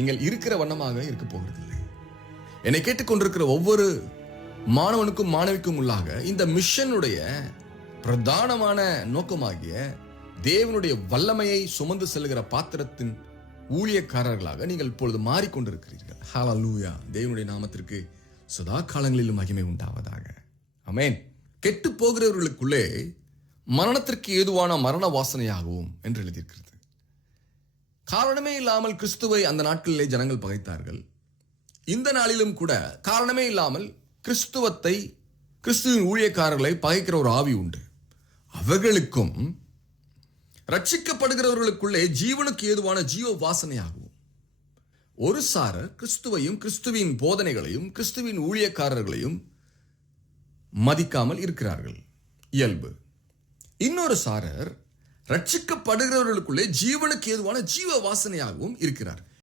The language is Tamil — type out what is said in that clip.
நீங்கள் இருக்கிற வண்ணமாக இருக்க போகிறதில்லை. என்னை கேட்டுக்கொண்டிருக்கிற ஒவ்வொரு மாணவனுக்கும் மாணவிக்கும் உள்ளாக இந்த மிஷனுடைய பிரதானமான நோக்கமாகிய தேவனுடைய வல்லமையை சுமந்து செல்கிற பாத்திரத்தின் ஊழியக்காரர்களாக நீங்கள் இப்பொழுது மாறிக்கொண்டிருக்கிறீர்கள். ஹல்லேலூயா. தேவனுடைய நாமத்திற்கு சதா காலங்களிலும் மகிமை உண்டாவதாக. ஆமென். கெட்டு போகிறவர்களுக்குள்ளே மரணத்திற்கு ஏதுவான மரண வாசனையாகவும் என்று எழுதியிருக்கிறது. காரணமே இல்லாமல் கிறிஸ்துவை அந்த நாட்களிலே ஜனங்கள் பகைத்தார்கள். இந்த நாளிலும் கூட காரணமே இல்லாமல் கிறிஸ்துவின் ஊழியக்காரர்களை பகைக்கிற ஒரு ஆவி உண்டு. அவர்களுக்கும் ரட்சிக்கப்படுகிறவர்களுக்குள்ளே ஜீவனுக்கு ஏதுவான ஜீவ வாசனையாகவும் ஒரு சாரர் கிறிஸ்துவையும் கிறிஸ்துவின் போதனைகளையும் கிறிஸ்துவின் ஊழியக்காரர்களையும் மதிக்காமல் இருக்கிறார்கள், இயல்பு. இன்னொரு சாரர் ரட்சிக்கப்படுகிறவர்களுக்குள்ளே ஜீவனுக்கு ஏதுவான ஜீவ வாசனையாகவும் இருக்கிறார்.